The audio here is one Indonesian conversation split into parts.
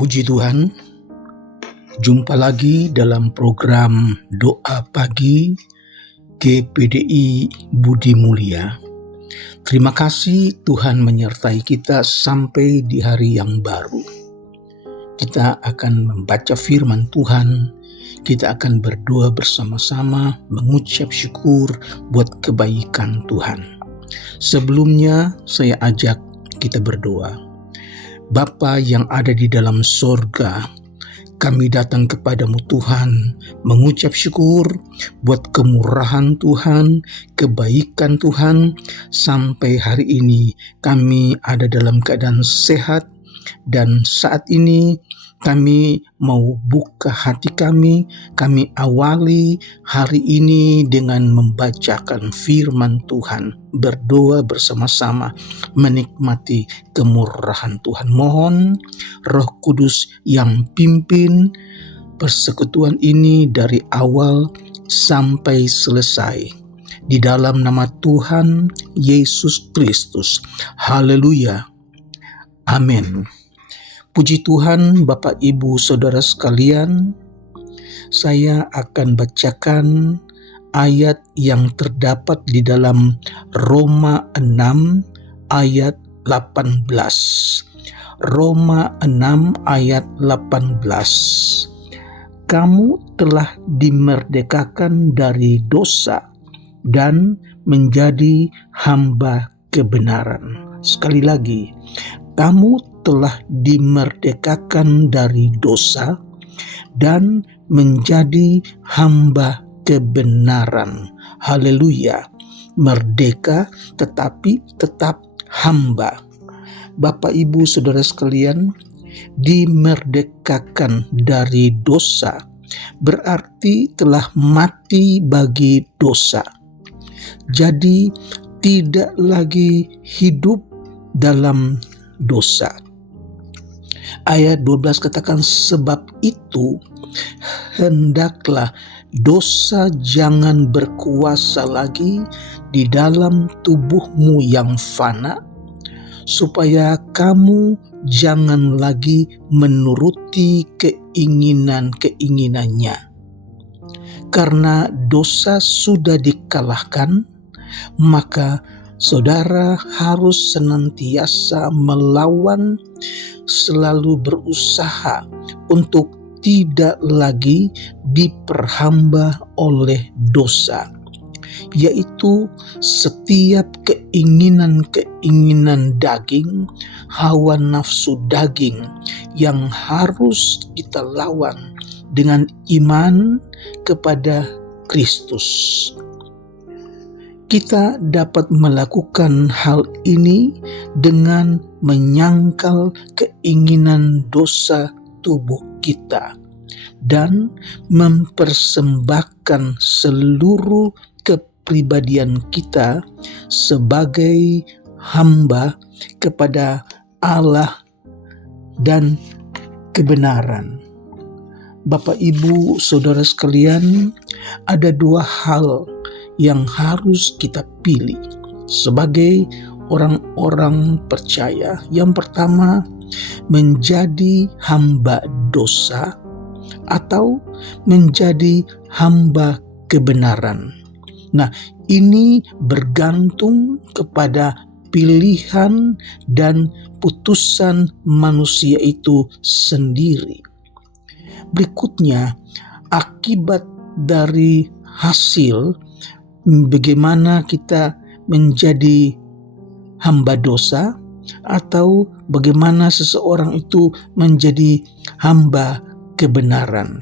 Puji Tuhan, jumpa lagi dalam program Doa Pagi GPDI Budi Mulia. Terima kasih Tuhan menyertai kita sampai di hari yang baru. Kita akan membaca firman Tuhan, kita akan berdoa bersama-sama, mengucap syukur buat kebaikan Tuhan. Sebelumnya saya ajak kita berdoa. Bapa yang ada di dalam sorga, kami datang kepadamu Tuhan, mengucap syukur buat kemurahan Tuhan, kebaikan Tuhan. Sampai hari ini kami ada dalam keadaan sehat, dan saat ini kami mau buka hati kami awali hari ini dengan membacakan firman Tuhan, berdoa bersama-sama, menikmati kemurahan Tuhan. Mohon Roh Kudus yang pimpin persekutuan ini dari awal sampai selesai. Di dalam nama Tuhan Yesus Kristus. Haleluya. Amin. Puji Tuhan, Bapak Ibu Saudara sekalian, saya akan bacakan ayat yang terdapat di dalam Roma 6 ayat 18. Roma 6 ayat 18. Kamu telah dimerdekakan dari dosa dan menjadi hamba kebenaran. Sekali lagi, kamu telah dimerdekakan dari dosa dan menjadi hamba kebenaran. Haleluya. Merdeka tetapi tetap hamba. Bapak Ibu Saudara sekalian, dimerdekakan dari dosa berarti telah mati bagi dosa. Jadi tidak lagi hidup dalam dosa. Ayat 12 katakan, sebab itu hendaklah dosa jangan berkuasa lagi di dalam tubuhmu yang fana, supaya kamu jangan lagi menuruti keinginan-keinginannya. Karena dosa sudah dikalahkan, maka saudara harus senantiasa melawan, selalu berusaha untuk tidak lagi diperhamba oleh dosa, yaitu setiap keinginan-keinginan daging, hawa nafsu daging yang harus kita lawan dengan iman kepada Kristus. Kita dapat melakukan hal ini dengan menyangkal keinginan dosa tubuh kita dan mempersembahkan seluruh kepribadian kita sebagai hamba kepada Allah dan kebenaran. Bapak Ibu Saudara sekalian, ada dua hal yang harus kita pilih sebagai orang-orang percaya. Yang pertama, menjadi hamba dosa atau menjadi hamba kebenaran. Nah, ini bergantung kepada pilihan dan putusan manusia itu sendiri. Berikutnya, akibat dari hasil bagaimana kita menjadi hamba dosa atau bagaimana seseorang itu menjadi hamba kebenaran.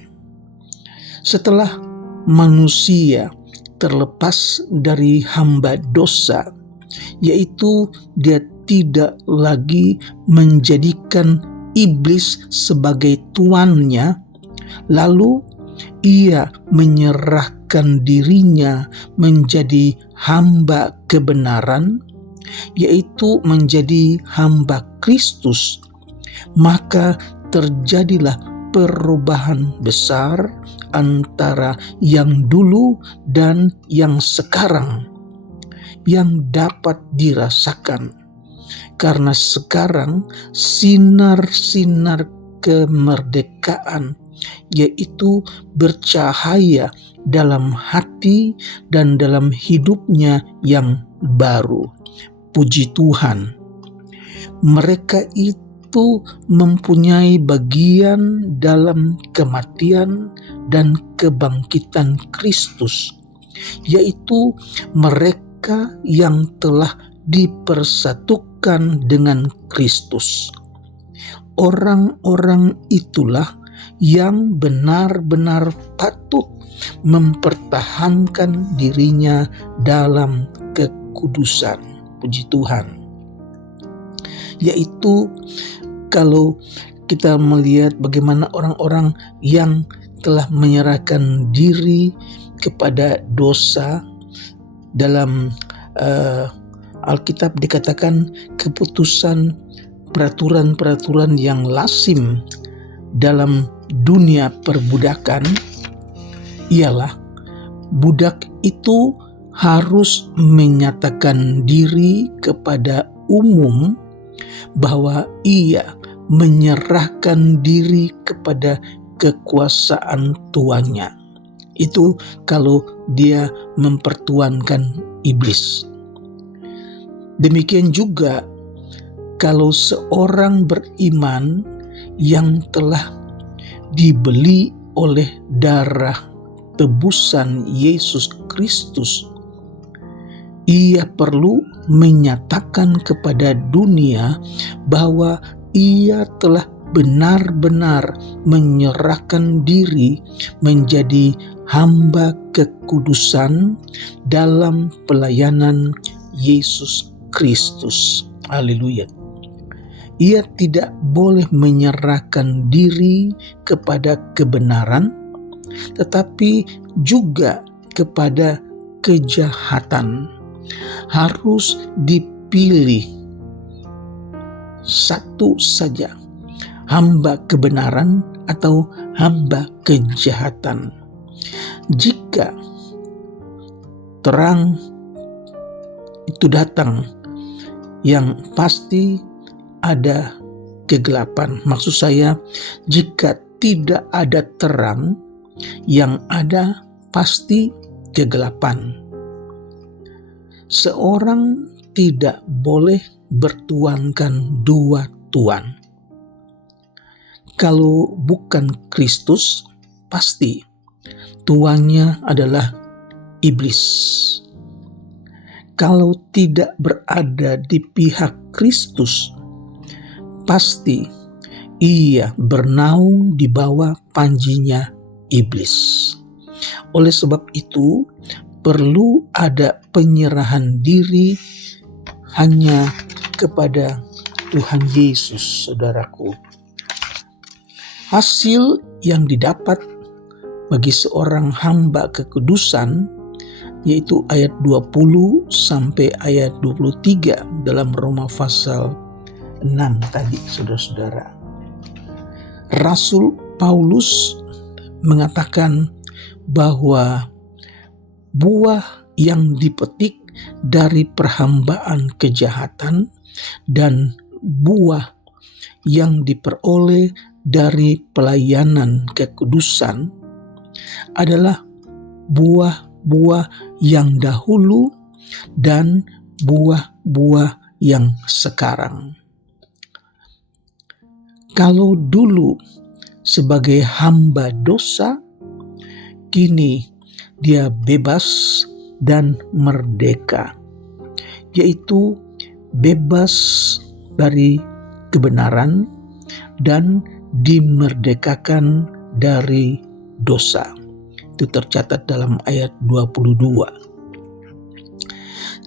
Setelah manusia terlepas dari hamba dosa, yaitu dia tidak lagi menjadikan iblis sebagai tuannya, lalu ia menyerahkan dirinya menjadi hamba kebenaran, yaitu menjadi hamba Kristus, maka terjadilah perubahan besar antara yang dulu dan yang sekarang yang dapat dirasakan, karena sekarang sinar-sinar kemerdekaan, yaitu bercahaya dalam hati dan dalam hidupnya yang baru. Puji Tuhan, mereka itu mempunyai bagian dalam kematian dan kebangkitan Kristus, yaitu mereka yang telah dipersatukan dengan Kristus. Orang-orang itulah yang benar-benar patut mempertahankan dirinya dalam kekudusan. Puji Tuhan. Yaitu kalau kita melihat bagaimana orang-orang yang telah menyerahkan diri kepada dosa, dalam Alkitab dikatakan keputusan peraturan-peraturan yang lazim dalam dunia perbudakan ialah budak itu harus menyatakan diri kepada umum bahwa ia menyerahkan diri kepada kekuasaan tuannya. Itu kalau dia mempertuankan iblis. Demikian juga kalau seorang beriman yang telah dibeli oleh darah tebusan Yesus Kristus, ia perlu menyatakan kepada dunia bahwa ia telah benar-benar menyerahkan diri menjadi hamba kekudusan dalam pelayanan Yesus Kristus. Haleluya. Ia tidak boleh menyerahkan diri kepada kebenaran, tetapi juga kepada kejahatan. Harus dipilih satu saja, hamba kebenaran atau hamba kejahatan. Jika terang itu datang, yang pasti ada kegelapan. Maksud saya, jika tidak ada terang, yang ada pasti kegelapan. Seorang tidak boleh bertuankan dua tuan. Kalau bukan Kristus, pasti tuannya adalah iblis. Kalau tidak berada di pihak Kristus, pasti ia bernaung di bawah panjinya iblis. Oleh sebab itu, perlu ada penyerahan diri hanya kepada Tuhan Yesus, saudaraku. Hasil yang didapat bagi seorang hamba kekudusan, yaitu ayat 20 sampai ayat 23 dalam Roma pasal 6 tadi, saudara-saudara. Rasul Paulus mengatakan bahwa buah yang dipetik dari perhambaan kejahatan dan buah yang diperoleh dari pelayanan kekudusan adalah buah-buah yang dahulu dan buah-buah yang sekarang. Kalau dulu sebagai hamba dosa, kini dia bebas dan merdeka, yaitu bebas dari kebenaran dan dimerdekakan dari dosa. Itu tercatat dalam ayat 22.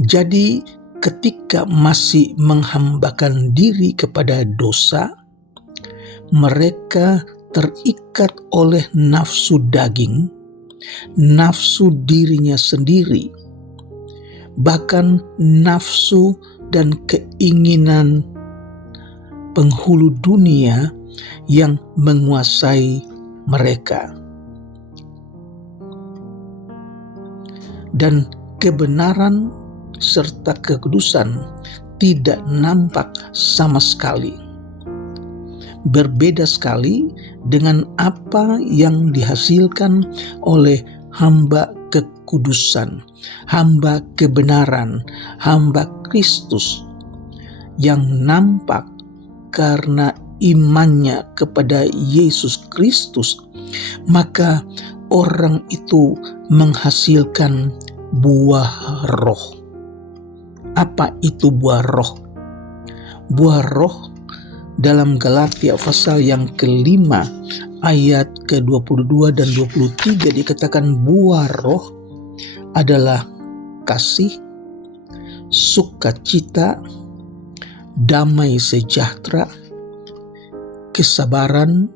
Jadi ketika masih menghambakan diri kepada dosa, mereka terikat oleh nafsu daging, nafsu dirinya sendiri, bahkan nafsu dan keinginan penghulu dunia yang menguasai mereka. Dan kebenaran serta kekudusan tidak nampak sama sekali. Berbeda sekali dengan apa yang dihasilkan oleh hamba kekudusan, hamba kebenaran, hamba Kristus yang nampak karena imannya kepada Yesus Kristus. Maka orang itu menghasilkan buah roh. Apa itu buah roh? Buah roh dalam Galatia pasal yang kelima ayat ke-22 dan 23 dikatakan buah roh adalah kasih, sukacita, damai sejahtera, kesabaran,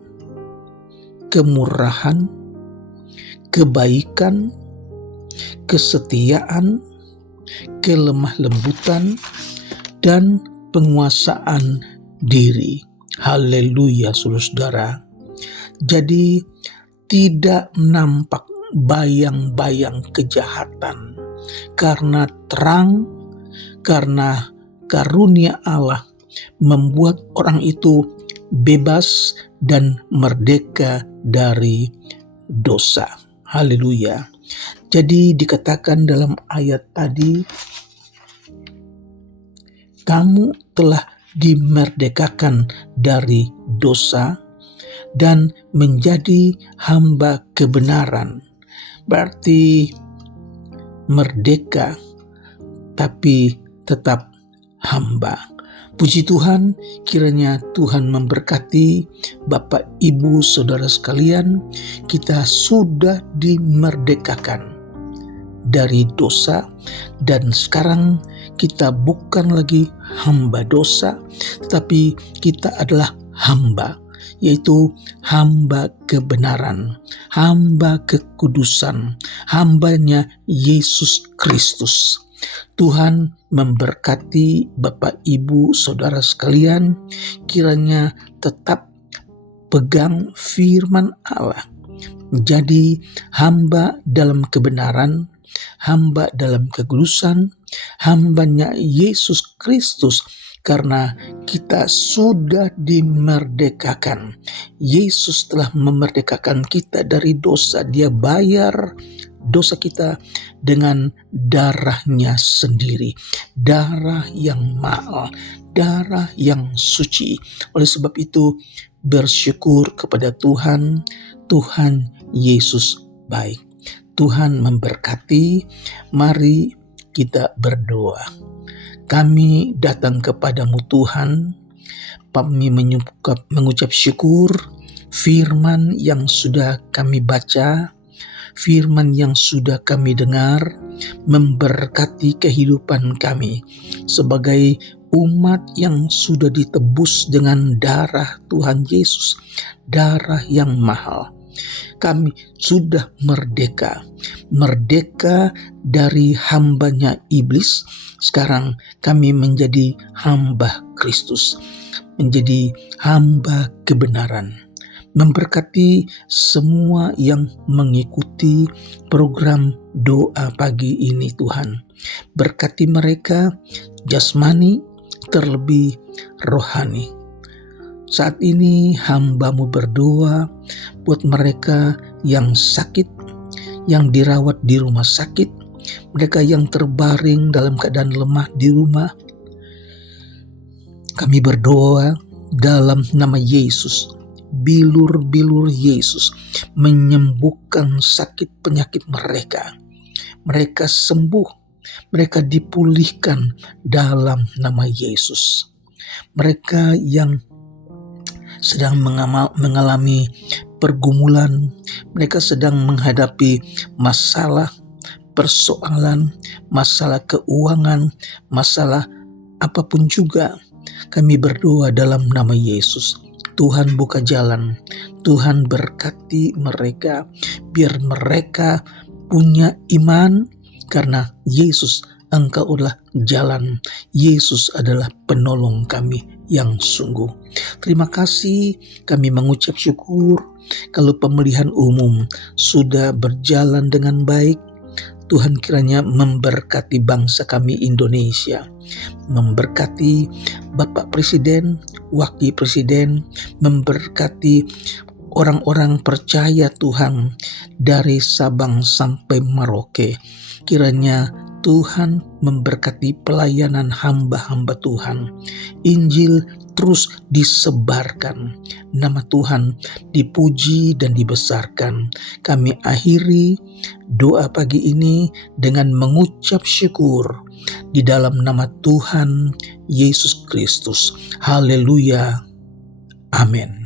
kemurahan, kebaikan, kesetiaan, kelemah lembutan, dan penguasaan diri. Haleluya, saudara. Jadi tidak nampak bayang-bayang kejahatan, karena terang, karena karunia Allah membuat orang itu bebas dan merdeka dari dosa. Haleluya. Jadi dikatakan dalam ayat tadi, kamu telah dimerdekakan dari dosa dan menjadi hamba kebenaran. Berarti merdeka tapi tetap hamba. Puji Tuhan, kiranya Tuhan memberkati Bapak, Ibu, Saudara sekalian. Kita sudah dimerdekakan dari dosa, dan sekarang kita bukan lagi hamba dosa, tetapi kita adalah hamba, yaitu hamba kebenaran, hamba kekudusan, hambanya Yesus Kristus. Tuhan memberkati Bapak, Ibu, Saudara sekalian. Kiranya tetap pegang firman Allah, menjadi hamba dalam kebenaran, hamba dalam kekudusan, hambanya Yesus Kristus, karena kita sudah dimerdekakan. Yesus telah memerdekakan kita dari dosa. Dia bayar dosa kita dengan darahnya sendiri, darah yang mahal, darah yang suci. Oleh sebab itu, bersyukur kepada Tuhan. Tuhan Yesus baik. Tuhan memberkati. Mari kita berdoa. Kami datang kepadamu Tuhan, kami mengucap syukur firman yang sudah kami baca, firman yang sudah kami dengar, memberkati kehidupan kami sebagai umat yang sudah ditebus dengan darah Tuhan Yesus, darah yang mahal. Kami sudah merdeka dari hambanya iblis. Sekarang kami menjadi hamba Kristus, menjadi hamba kebenaran. Memberkati semua yang mengikuti program doa pagi ini Tuhan. Berkati mereka jasmani terlebih rohani. Saat ini hamba-Mu berdoa buat mereka yang sakit, yang dirawat di rumah sakit, mereka yang terbaring dalam keadaan lemah di rumah. Kami berdoa dalam nama Yesus, bilur-bilur Yesus menyembuhkan sakit penyakit mereka. Mereka sembuh, mereka dipulihkan dalam nama Yesus. Mereka yang sedang mengalami pergumulan, mereka sedang menghadapi masalah, persoalan, masalah keuangan, masalah apapun juga, kami berdoa dalam nama Yesus. Tuhan buka jalan, Tuhan berkati mereka, biar mereka punya iman, karena Yesus, Engkau adalah jalan. Yesus adalah penolong kami yang sungguh. Terima kasih, kami mengucap syukur kalau pemilihan umum sudah berjalan dengan baik. Tuhan kiranya memberkati bangsa kami Indonesia, memberkati Bapak Presiden, Wakil Presiden, memberkati orang-orang percaya Tuhan dari Sabang sampai Merauke. Kiranya Tuhan memberkati pelayanan hamba-hamba Tuhan. Injil terus disebarkan. Nama Tuhan dipuji dan dibesarkan. Kami akhiri doa pagi ini dengan mengucap syukur di dalam nama Tuhan Yesus Kristus. Haleluya. Amin.